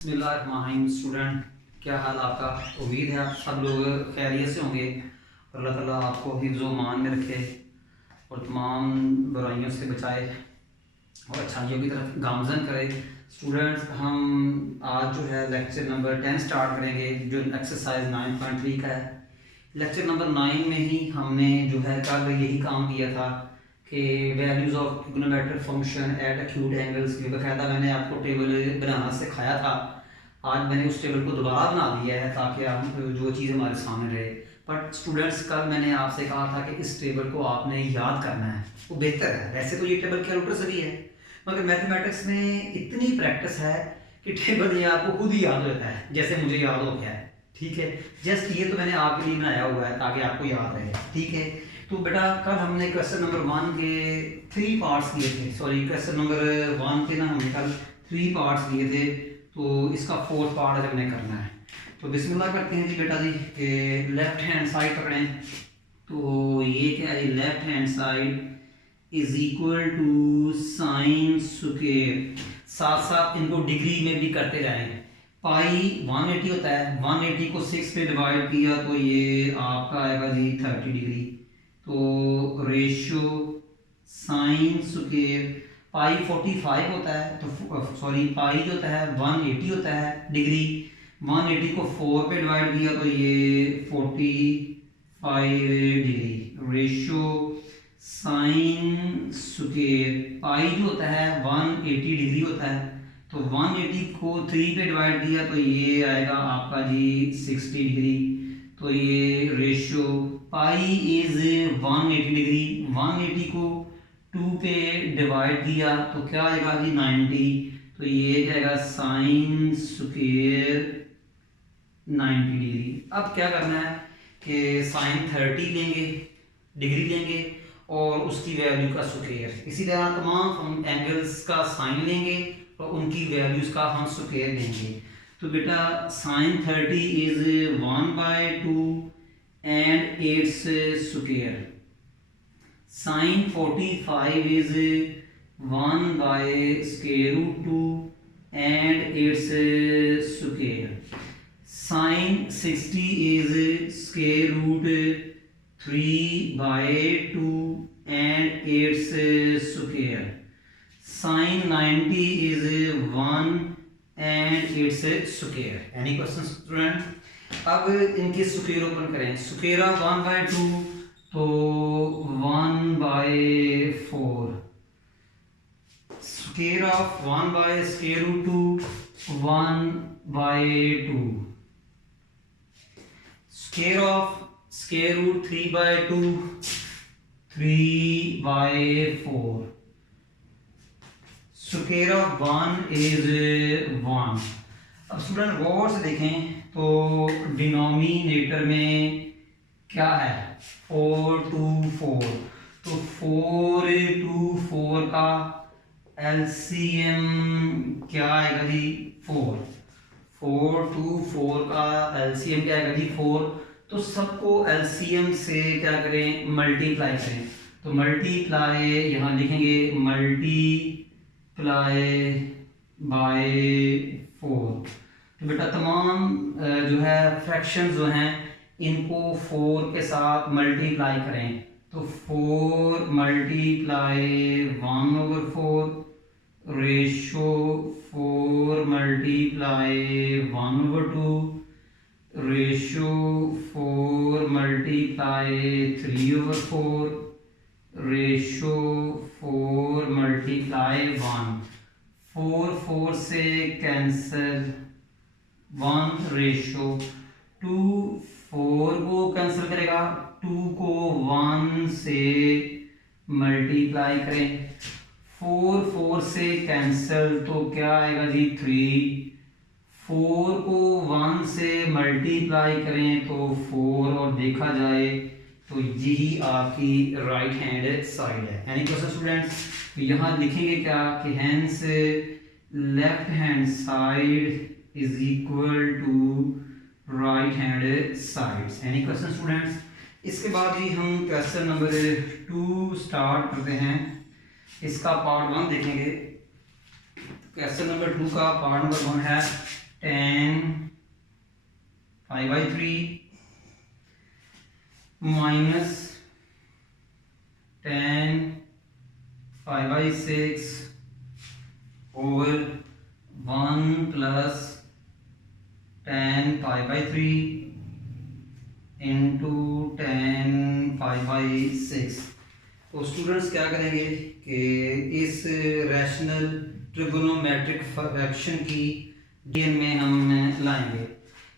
बिस्मिल्लाहिर्रहमानिर्रहीम। स्टूडेंट, क्या हाल आपका? उम्मीद है आप सब लोग खैरियत से होंगे और अल्लाह ताला आपको हिफ्ज़ व मान में रखे और तमाम बुराइयों से बचाए और अच्छाइयों की तरफ गामजन करे। स्टूडेंट्स, हम आज जो है लेक्चर नंबर 10 स्टार्ट करेंगे, जो एक्सरसाइज 9.3 का है। लेक्चर नंबर 9 में ही हमने जो है कल यही काम किया था कि values of trigonometric function at acute angles की बाकायदा मैंने आपको टेबल बनाना सिखाया था। आज मैंने उस टेबल को दोबारा बना दिया है ताकि आप जो चीज़ हमारे सामने रहे। बट स्टूडेंट्स, कल मैंने आपसे कहा था कि इस टेबल को आपने याद करना है, वो बेहतर है। वैसे तो ये टेबल कैलकुलस भी है, मगर मैथमेटिक्स में इतनी प्रैक्टिस है कि टेबल ये आपको खुद ही याद रहता है, जैसे मुझे याद हो गया है। ठीक है, जस्ट ये तो मैंने आपके लिए बनाया हुआ है ताकि आपको याद रहे। ठीक है, तो बेटा कल हमने क्वेश्चन नंबर 1 के 3 पार्ट्स किए थे। सॉरी, क्वेश्चन नंबर 1 के ना हमने कल 3 पार्ट्स किए थे, तो इसका 4th पार्ट आज हमने करना है। तो बिस्मिल्लाह करते हैं जी बेटा जी कि लेफ्ट हैंड साइड पकड़ें। तो ये क्या है, left hand side is equal to sine square. साथ साथ इनको डिग्री में भी करते जाएं। पाई 180 होता है, 180 को 6 पे डिवाइड किया तो ये आपका आएगा जी 30 डिग्री। तो रेशियो साइन स्क्वायर पाई 45 होता है, तो सॉरी पाई जो होता है 180 होता है डिग्री। 180 को 4 पे डिवाइड किया तो ये 45 degree. Ratio sine square pi जो होता है 180 डिग्री होता है, तो 180 को 3 पे डिवाइड किया तो ये आएगा आपका जी 60 डिग्री। तो ये रेशियो पाई इज 180 डिग्री, 180 को 2 पे डिवाइड किया तो क्या आएगा जी 90। तो ये जाएगा साइन स्क्वायर 90 डिग्री। अब क्या करना है कि साइन 30 लेंगे, डिग्री लेंगे और उसकी वैल्यू का स्क्वायर। इसी तरह तमाम एंगल्स का साइन लेंगे और उनकी वैल्यूज का हम स्क्वायर लेंगे। तो बेटा sine 30 is 1/2 and it's square. Sine 45 is 1/√2 and it's square. Sine 60 is √3/2 and it's square. Sine 90 is 1 and it's square. Any question student? अब इनके स्क्वायर ओपन करें। स्क्वायर ऑफ 1/2 तो 1/4। Square of 1/√2 1/2। Square of √3/2 3/4। Square of 1 is 1। अब student गौर से देखें तो denominator में क्या है 4 2 4। तो 4 2 4 का एलसीएम क्या आएगा जी 4। 4 2 4 का एलसीएम क्या आएगा जी 4। तो सबको एलसीएम से क्या करें, मल्टीप्लाई करें। तो मल्टीप्लाई यहाँ लिखेंगे मल्टीप्लाई बाय 4। तो बेटा तमाम जो है फ्रैक्शन जो हैं इनको 4 के साथ मल्टीप्लाई करें। तो 4 multiply 1/4 ratio 4 multiply 1/2 ratio 4 multiply 3/4 ratio 4 multiply 1। 4 4 से कैंसिल 1 रेशो 2 4 को कैंसिल करेगा, 2 को 1 से मल्टीप्लाई करें। 4 4 से कैंसिल तो क्या आएगा जी 3। 4 को 1 से मल्टीप्लाई करें तो 4 और देखा जाए तो यही आपकी राइट हैंड साइड है। यानी क्वेश्चन स्टूडेंट्स यहाँ लिखेंगे क्या कि hence left hand side is equal to right hand sides. Any question students? इसके बाद ही हम क्वेश्चन नंबर 2 स्टार्ट करते हैं। इसका पार्ट 1 देखेंगे। क्वेश्चन नंबर 2 का पार्ट नंबर 1 है tan pi by 3 minus tan pi by 6 over 1 plus tan pi by 3 into tan pi by 6। तो स्टूडेंट्स क्या करेंगे कि इस रैशनल ट्रिगोनोमेट्रिक फ्रैक्शन की गेम में हम लाएंगे।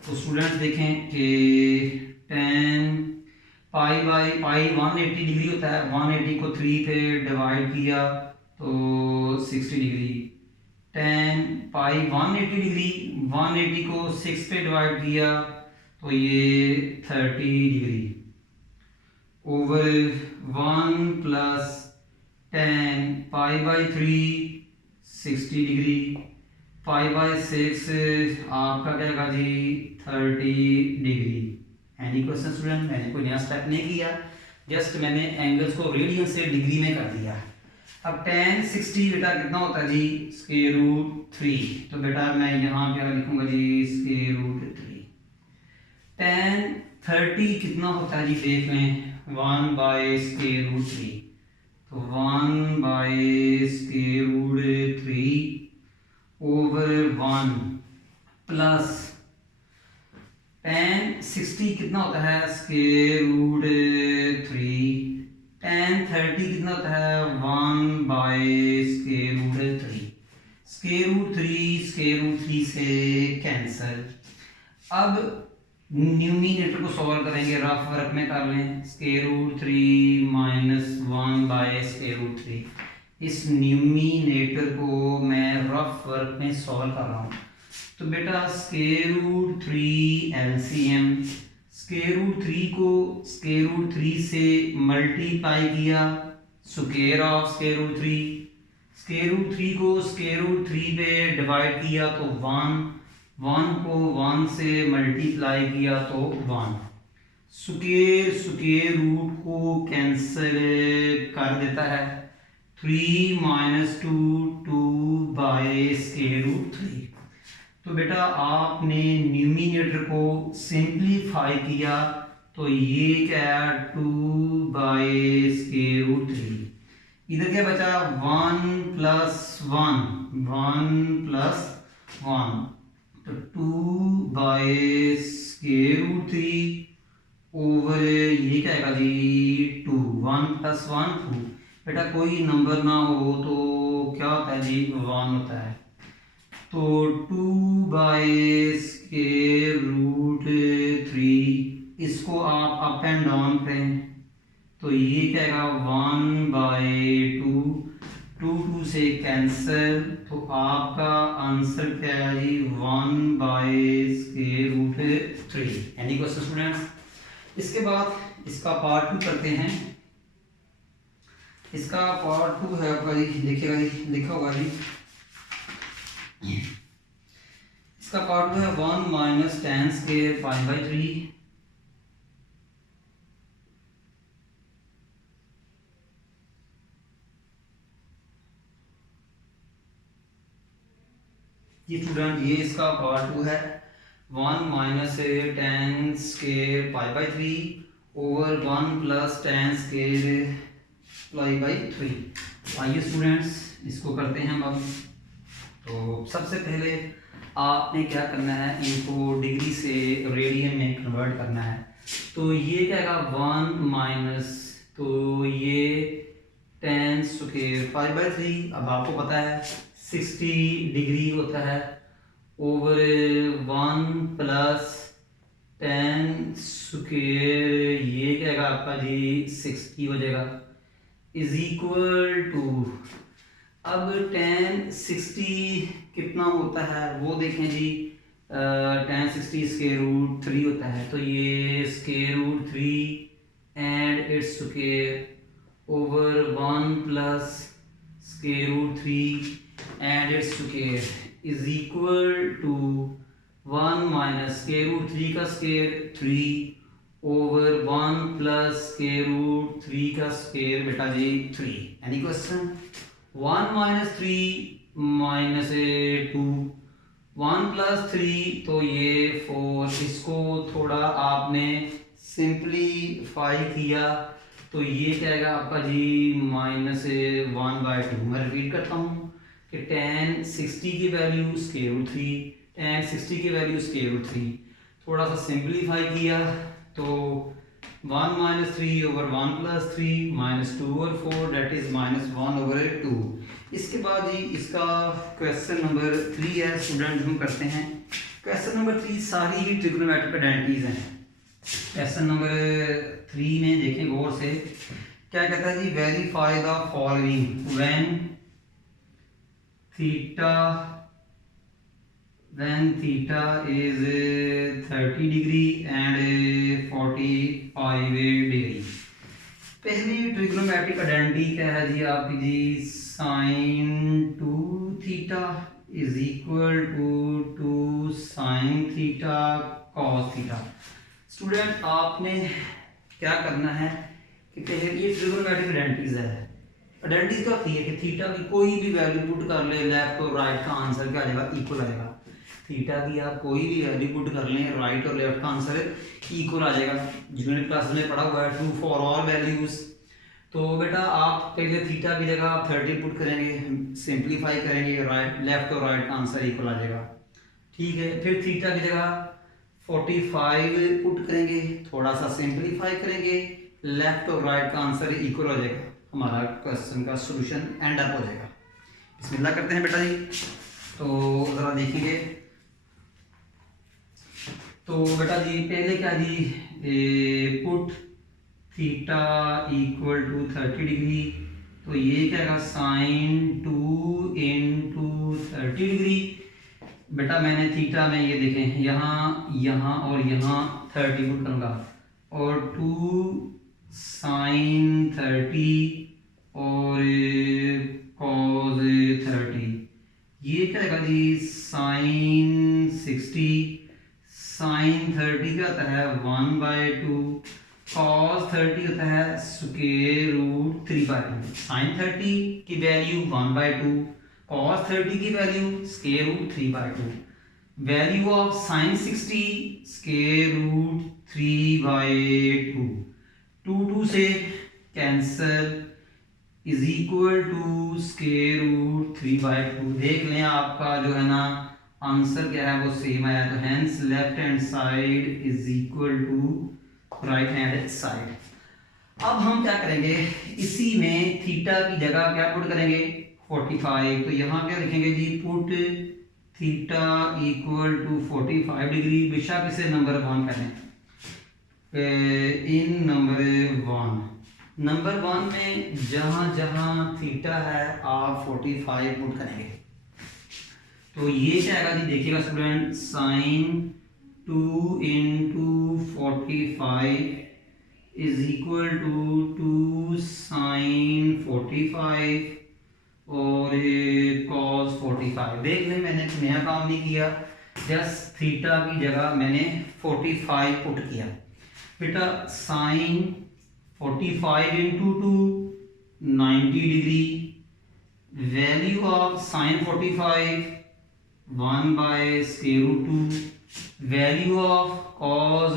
तो स्टूडेंट्स देखें कि tan पाई बाई 180 डिग्री होता है, 180 को 3 पे डिवाइड किया तो 60 डिग्री। tan पाई 180 डिग्री, 180 को 6 पे डिवाइड किया तो ये 30 degree over 1 plus tan pi by 3 60 degree pi by 6 आपका क्या होगा जी 30 डिग्री। Any question student? मैंने कोई नया स्टेप नहीं किया, जस्ट मैंने एंगल्स को रेडियन से डिग्री में कर दिया। अब tan 60 बेटा कितना होता है जी स्क्वायर रूट 3। तो बेटा मैं यहाँ क्या लिखूंगा जी स्क्वायर रूट 3। tan 30 कितना होता है जी देख लें 1 बाय स्क्वायर रूट 3। तो 1 by square root 3 over 1 plus tan 60 कितना होता है स्क्वायर रूट 3। tan 30 कितना होता है 1 by square root 3। Square root 3 से कैंसल। अब न्यूमिनेटर को सॉल्व करेंगे, रफ वर्क में कर लें। Square root 3 minus 1 by square root 3। इस न्यूमिनेटर को मैं रफ वर्क में सॉल्व कर रहा हूँ। तो बेटा square root 3 LCM, square root 3 को स्क्वायर रूट 3 से मल्टीप्लाई किया, square of square root 3। Square root 3 को स्क्वायर रूट 3 पे डिवाइड किया तो 1 को 1 से मल्टीप्लाई किया तो 1। स्क्वायर रूट को कैंसिल कर देता है। 3 माइनस 2 बाय स्क्वायर रूट 3। तो बेटा आपने न्यूमिनेटर को सिंप्लीफाई किया तो ये क्या 2 बाय स्क्वायर रूट 3। इधर क्या बचा 1 प्लस 1 तो 2 बाय स्क्वायर रूट 3 ओवर ये क्या आएगा जी 2। 1 प्लस 1 2। बेटा कोई नंबर ना हो तो क्या होता है जी 1 होता है। तो 2 बाय स्क्वायर रूट 3 इसको आप अप एंड डाउन करें तो ये क्या आएगा 1 बाय 2 से कैंसिल। तो आपका आंसर क्या है जी 1 by square root 3। Any question students? इसके बाद इसका पार्ट 2 करते हैं। इसका पार्ट 2 है आपका जी, देखिएगा जी लिखा होगा जी। इसका पार्ट 2 है 1 minus tan square pi by 3 ये स्टूडेंट, ये इसका पार्ट 2 है। 1 minus tan square pi by 3 over 1 plus tan square pi by 3। आइए स्टूडेंट्स इसको करते हैं हम अब। तो सबसे पहले आपने क्या करना है, इनको डिग्री से रेडियन में कन्वर्ट करना है। तो ये क्या है 1 माइनस, तो ये tan स्क्वायर पाई बाई 3 अब आपको पता है 60 डिग्री होता है ओवर 1 प्लस tan स्क्वायर ये क्या है आपका जी 60 हो जाएगा इज इक्वल टू। अब tan 60 कितना होता है वो देखें जी। tan 60 स्क्वायर रूट 3 होता है, तो ये square root 3 and it's square over 1 plus square root 3 and it's square is equal to 1 minus square root 3 का square 3 over 1 plus square root 3 का स्क्वायर बेटा जी 3। Any question? 1 माइनस 3 माइनस 2 1+3 तो ये 4, इसको थोड़ा आपने सिंप्लीफाई किया तो ये क्या आएगा आपका जी -1/2। मैं रिपीट करता हूँ कि tan 60 की वैल्यू √3, tan 60 की वैल्यू √3, थोड़ा सा सिंप्लीफाई किया तो 1 - 3 over 1+3 -2/4 दैट इज -1/2। इसके बाद जी इसका क्वेश्चन नंबर 3 है स्टूडेंट, हम करते हैं क्वेश्चन नंबर 3। सारी ही ट्रिग्नोमेट्रिक आइडेंटिटीज हैं। क्वेश्चन नंबर 3 में देखें गौर से, क्या कहता है जी, verify the following when theta is 30 degree and 45 degree. पहली ट्रिग्नोमेट्रिक आइडेंटिटी क्या है जी आपकी जी, sin 2θ is equal to sin θ cos θ। Student आपने क्या करना है कि पहले ये ट्रिग्नोमेट्रिक आइडेंटिटीज है। आइडेंटिटीज क्या होती है कि थीटा की कोई भी वैल्यू पुट कर ले, लेफ्ट और राइट का आंसर क्या आ जाएगा, इक्वल आ जाएगा। थीटा की आप कोई भी वैल्यू पुट कर लें, राइट और लेफ्ट का आंसर इक्वल आ जाएगा। जिन्होंने क्लास में पढ़ा हुआ है ट्रू फॉर ऑल वैल्यूज। तो बेटा आप पहले थीटा की जगह आप 30 पुट करेंगे, सिंप्लीफाई करेंगे, राइट लेफ्ट और राइट का आंसर इक्वल आ जाएगा। ठीक है, फिर थीटा की जगह 45 पुट करेंगे, थोड़ा सा सिंप्लीफाई करेंगे, लेफ्ट और राइट का आंसर इक्वल हो जाएगा। हमारा क्वेश्चन का सॉल्यूशन एंड अप हो जाएगा। बिस्मिल्लाह करते हैं बेटा जी। तो ज़रा देखेंगे तो बेटा जी पहले क्या जी, put theta equal to 30 degree, तो ये क्या है sin 2 × 30 डिग्री। बेटा मैंने थीटा में ये देखें यहाँ और यहाँ 30 पुट करूँगा और 2 sin 30 और cos 30, ये क्या रहेगा जी sin 60, sin 30 क्या होता है 1/2, cos 30 होता है √3/2। sin 30 की वैल्यू 1/2, cos 30 की वैल्यू √3/2। वैल्यू ऑफ sin 60 √3/2, 2 से कैंसल इज इक्वल टू √3/2। देख लें आपका जो है ना आंसर क्या है वो सेम आया, तो hence left hand side is equal to right hand side. अब हम क्या करेंगे, इसी में थीटा की जगह क्या पुट करेंगे 45, तो यहाँ क्या लिखेंगे जी, put theta equal to 45 degree. बेशक इसे नंबर 1 करें, इन नंबर 1 में जहां जहां थीटा है आप 45 पुट करेंगे। तो ये क्या आएगा जी, देखिएगा student, sin 2 × 45 is equal to 2 sin 45 और cos 45। देख लें मैंने नया काम नहीं किया, जस्ट थीटा की जगह मैंने 45 पुट किया। बेटा sin 45 × 2 90 degree, value of sin 45 1/√2, value of cos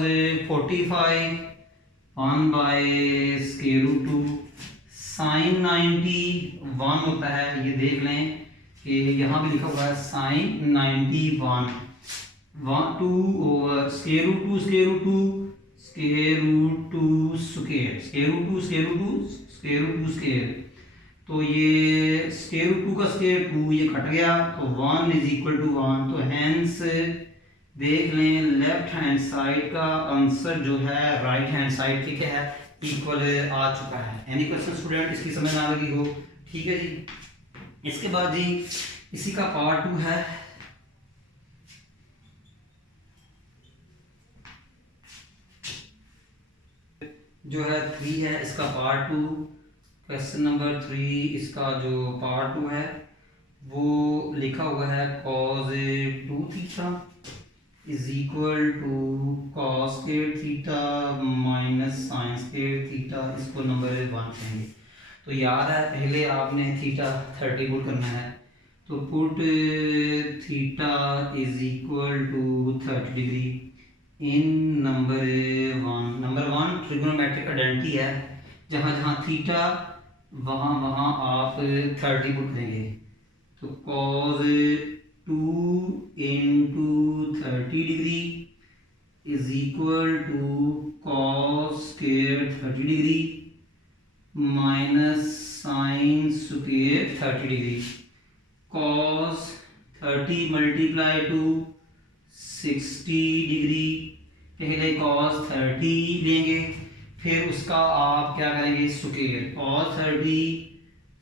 45 1/√2, sin 90 1 होता है, ये देख लें कि यहाँ भी लिखा हुआ है sin 90 1, 2 over √2 square, तो ये √2 का स्क्वायर 2, ये कट गया तो 1 इज इक्वल टू 1। तो हैंस देख लें लेफ्ट हैंड साइड का आंसर जो है राइट हैंड साइड के क्या है इक्वल आ चुका है। एनी क्वेश्चन स्टूडेंट इसकी समझ ना लगी हो, ठीक है जी। इसके बाद जी इसी का पार्ट 2 है, जो है 3 है, इसका पार्ट 2। क्वेश्चन नंबर 3 इसका जो पार्ट 2 है वो लिखा हुआ है cos 2θ is equal to cos θ minus sin θ, इसको नंबर 1 कहेंगे। तो याद है पहले आपने थीटा 30 पुट करना है, तो put theta is equal to 30 degree in number one trigonometric identity है, जहाँ जहाँ थीटा वहाँ वहाँ आप 30 पुट करेंगे। तो cos 2 into 30 degree is equal to cos square 30 degree minus sine square 30 degree. Cos 30 multiply two 60 degree, पहले कॉस 30 लेंगे, फिर उसका आप क्या करेंगे square, cos 30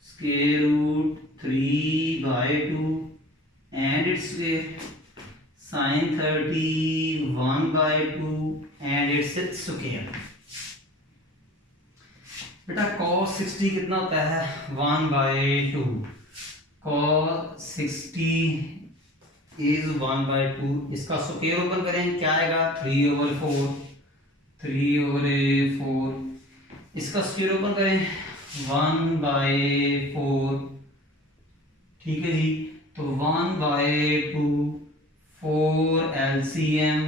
square root 3/2 and it's square, sine 30 1/2 and it's square. बेटा cos 60 कितना होता है 1/2, cos 60 इज 1/2, इसका स्क्वायर ओपन करें क्या आएगा 3/4, 3/4, इसका स्क्वायर ओपन करें 1/4, ठीक है जी। तो 1/2 4 LCM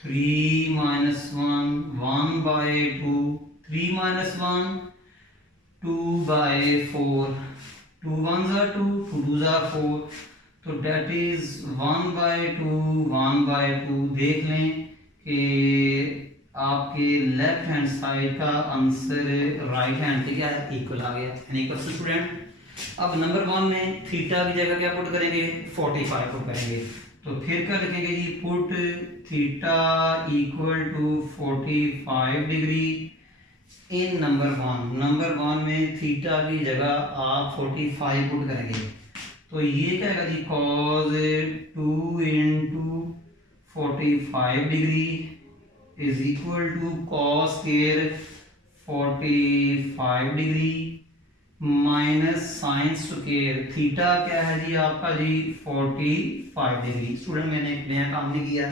3 - 1 1/2 3 - 1 2/4, 2 1s are 2, 2 2s are 4, तो डेट इज 1/2 1/2। देख लें कि आपके लेफ्ट हैंड साइड का आंसर राइट हैंड के क्या है इक्वल आ गया, यानी इक्वल। स्टूडेंट अब नंबर वन में थीटा की जगह क्या पुट करेंगे 45 पुट करेंगे, तो फिर क्या लिखेंगे जी put theta equal to 45 degree in number one में थीटा की जगह आप 45 पुट करेंगे, तो ये क्या है जी cos 2 into 45 degree is equal to cos square 45 degree minus sine square theta क्या है जी आपका जी 45 डिग्री। स्टूडेंट मैंने एक नया काम नहीं किया,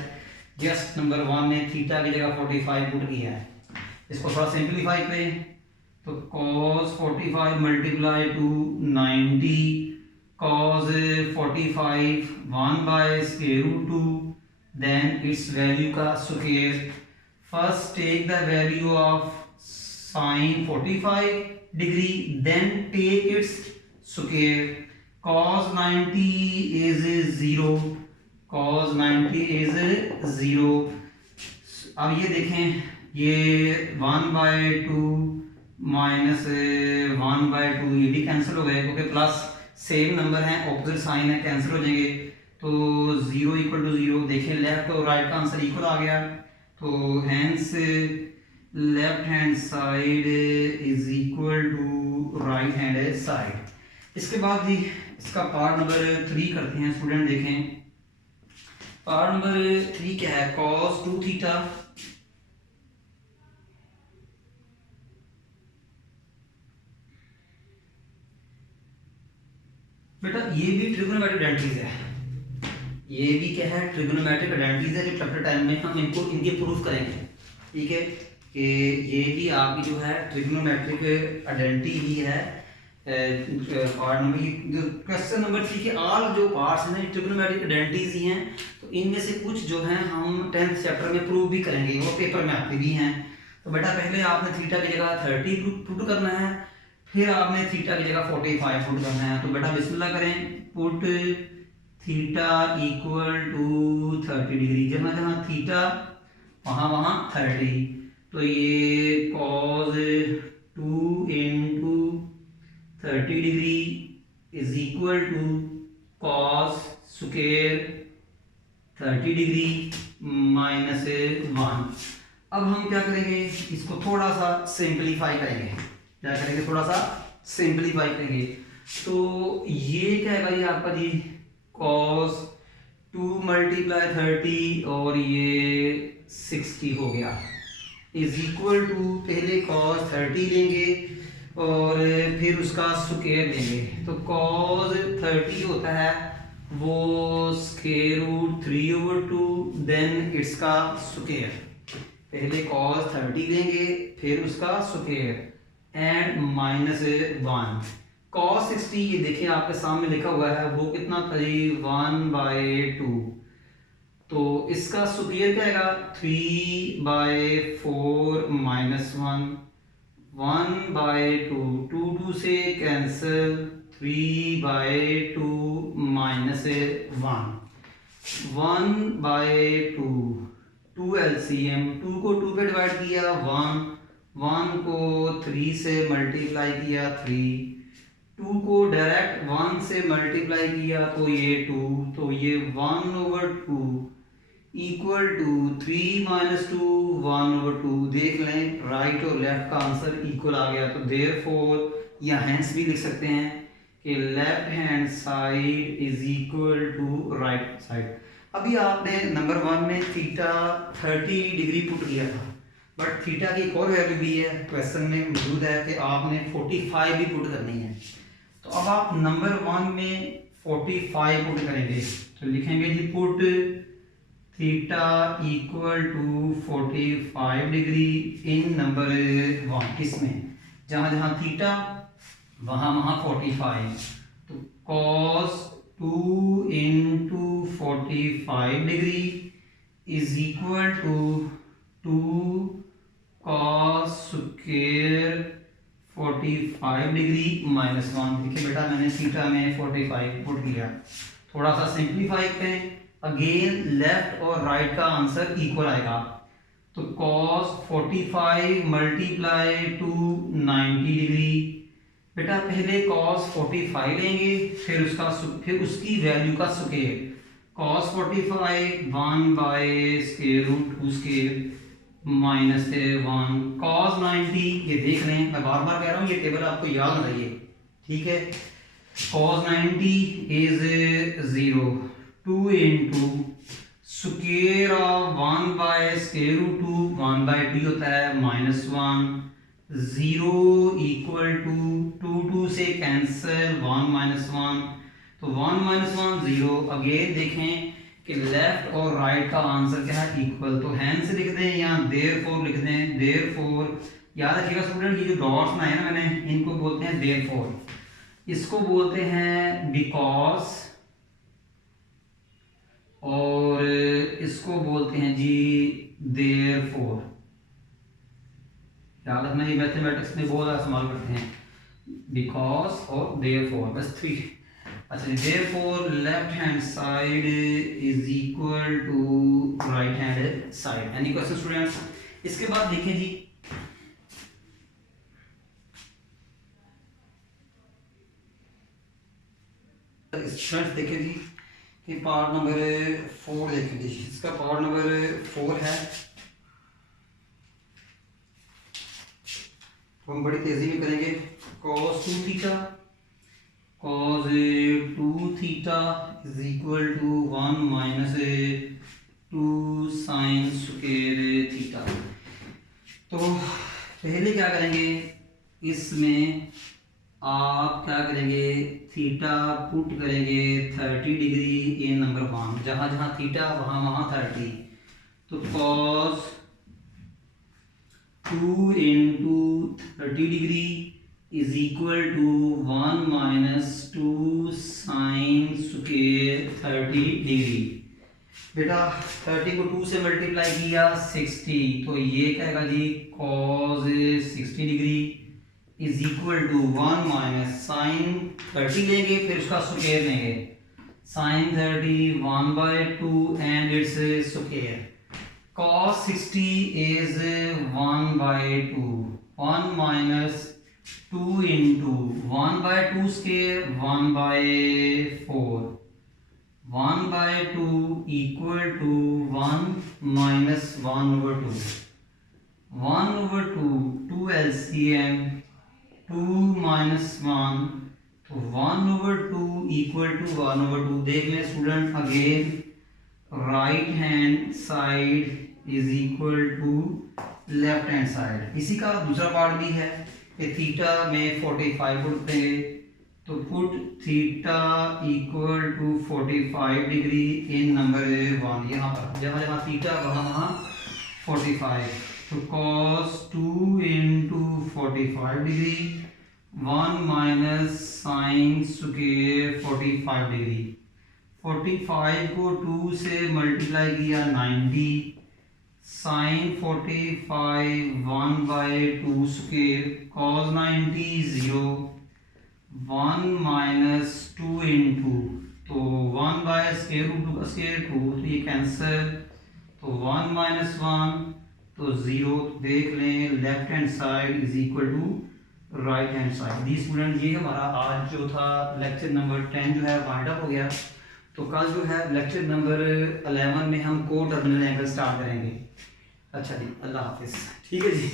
जस्ट नंबर वन में थीटा की जगह 45 पुट किया है। इसको थोड़ा सिंप्लीफाई करें तो cos 45 multiply to 90, cos 45 1/√2, then its value का स्क्वायर। First take the value of sine 45 degree, then take its square. cos 90 is 0, cos 90 is 0। अब ये देखें ये 1/2 माइनस 1/2 ये भी कैंसिल हो गए क्योंकि प्लस सेम नंबर है, ऑपोजिट साइन है, कैंसिल हो जाएंगे। तो 0 इक्वल टू 0, देखें लेफ्ट और राइट का आंसर इक्वल आ गया, तो hence left hand side is equal to right hand side. इसके बाद जी इसका पार्ट नंबर 3 करते हैं। स्टूडेंट देखें पार्ट नंबर 3 क्या है, cos 2 थीटा बेटा ये भी ट्रिग्नोमेट्रिक आइडेंटिटीज है, ये भी क्या है ट्रिग्नोमेट्रिक आइडेंटिटीज है, जो चैप्टर टाइम में हम इनके प्रूफ करेंगे, ठीक है। कि ये भी आपकी जो है ट्रिग्नोमेट्रिक आइडेंटिटी ही है। पार्ट नंबर जो क्वेश्चन नंबर 3 के ऑल जो पार्ट्स हैं ट्रिग्नोमेट्रिक आइडेंटिटीज ही हैं, तो इनमें से कुछ जो हैं हम 10th चैप्टर में प्रूव भी करेंगे, वो पेपर में आते भी हैं। तो बेटा पहले आपने थीटा की जगह 30 पुट करना है, फिर आपने थीटा की जगह 45 पुट करना है। तो बेटा बिस्मिल्लाह करें, put theta equal to 30 degree, जहाँ जहाँ थीटा वहाँ वहाँ 30, तो ये cos 2 into 30 degree is equal to cos square 30 degree minus 1। अब हम क्या करेंगे इसको थोड़ा सा सिंपलीफाई करेंगे, क्या करेंगे थोड़ा सा सिंपलीफाई करेंगे। तो ये क्या है भाई आपका जी cos 2 मल्टीप्लाई 30 और ये 60 हो गया इज इक्वल टू, पहले cos 30 लेंगे और फिर उसका स्क्वायर लेंगे। तो cos 30 होता है वो स्क्वायर रूट 3/2, देन इट्स का स्क्वायर। पहले cos 30 लेंगे फिर उसका स्क्वायर एंड माइनस 1, cos 60 ये देखिए आपके सामने लिखा हुआ है, वो कितना था जी 1/2। तो इसका सुपीरियर क्या आएगा 3/4 -1 1/2 2 2 से कैंसिल 3/2 -1 1/2 2 LCM 2 को 2 पे डिवाइड किया 1 1 को 3 से मल्टीप्लाई किया 3 2 को डायरेक्ट 1 से मल्टीप्लाई किया तो ये 2, तो ये 1/2 इक्वल टू 3 - 2 1/2। देख लें राइट और लेफ्ट का आंसर इक्वल आ गया, तो देयरफॉर या हैंस भी लिख सकते हैं कि left hand side is equal to right side. अभी आपने नंबर 1 में थीटा 30 डिग्री पुट किया था, बट थीटा की एक और वैल्यू भी है क्वेश्चन में मौजूद है कि आपने 45 भी पुट करनी है। तो अब आप नंबर 1 में 45 पुट करेंगे, तो लिखेंगे जी put theta equal to 45 degree in number 1। इसमें जहाँ जहाँ थीटा वहाँ वहाँ 45, तो cos 2 into 45 degree is equal to 2 cos square 45 degree -1। देखिए बेटा मैंने थीटा में 45 पुट किया, थोड़ा सा सिंप्लीफाई करें, अगेन लेफ्ट और राइट का आंसर इक्वल आएगा। तो cos 45 मल्टीप्लाई टू 90 डिग्री। बेटा पहले cos 45 लेंगे, फिर उसकी वैल्यू का स्क्वायर। cos 45 1/√2 square -1 cos 90। ये देख रहे हैं, मैं बार बार कह रहा हूँ ये टेबल आपको याद होना चाहिए, ठीक है। cos 90 is 0 2 into square of 1/√2 1/2 होता है -1 0 इक्वल टू 2 2 से कैंसिल 1 -1, तो 1 -1 0। अगेन देखें कि लेफ्ट और राइट का आंसर क्या है इक्वल, तो हैंस लिख दें या देयरफॉर लिख दें। देयरफॉर याद रखिएगा स्टूडेंट, ये जो डॉट्स बनाए ना मैंने, इनको बोलते हैं देयरफॉर, इसको बोलते हैं बिकॉज, और इसको बोलते हैं जी देयरफॉर। याद रखना ये मैथमेटिक्स में बहुत ज़्यादा इस्तेमाल करते हैं, बिकॉज और देयरफॉर, बस 3। अच्छा, therefore left hand side is equal to right hand side. Any question students? इसके बाद देखें जी स्टूडेंट्स, देखें जी कि पार्ट नंबर 4 देखें जी। इसका पार्ट नंबर 4 है, तो हम बड़ी तेजी में करेंगे। cos 2 theta cos 2 theta is equal to 1 - 2 sin square theta. तो पहले क्या करेंगे, इसमें आप क्या करेंगे, थीटा पुट करेंगे 30 डिग्री इन नंबर 1, जहाँ जहाँ थीटा वहाँ वहाँ 30। तो cos 2 into 30 degree is equal to 1 - 2 sin square 30 degree. बेटा 30 को 2 से मल्टीप्लाई किया 60, तो ये क्या है जी cos 60 degree is equal to 1 - sin 30 लेंगे, फिर उसका स्क्वायर लेंगे, sin 30 1/2 and it's square. cos 60 is 1/2 1 - 2 into 1/2 square 1/4 1/2 equal to 1 - 1/2 1/2 2 LCM 2 - 1, तो 1/2 equal to 1/2। देख लें student, again right hand side is equal to left hand side. इसी का दूसरा पार्ट भी है कि थीटा में 45 पुट देंगे, तो put theta equal to 45 degree in number 1। यहाँ पर जहाँ जहाँ थीटा वहाँ वहाँ 45, तो cos 2 into 45 degree 1 minus sine square 45 degree. 45 को 2 से मल्टीप्लाई किया 90, sine 45 1/2 square, cos 90 0, 1 minus 2 into, तो 1 बाय स्क्वायर रूट 2 का स्क्वायर 2, तो ये कैंसर, तो 1 माइनस 1 तो 0। देख लें left hand side is equal to right hand side. The student, ये हमारा आज जो था लेक्चर नंबर 10 जो है वाइंड अप हो गया। तो कल जो है लेक्चर नंबर 11 में हम को टर्मिनल एंगल स्टार्ट करेंगे। अच्छा जी, अल्लाह हाफिज़। ठीक है जी।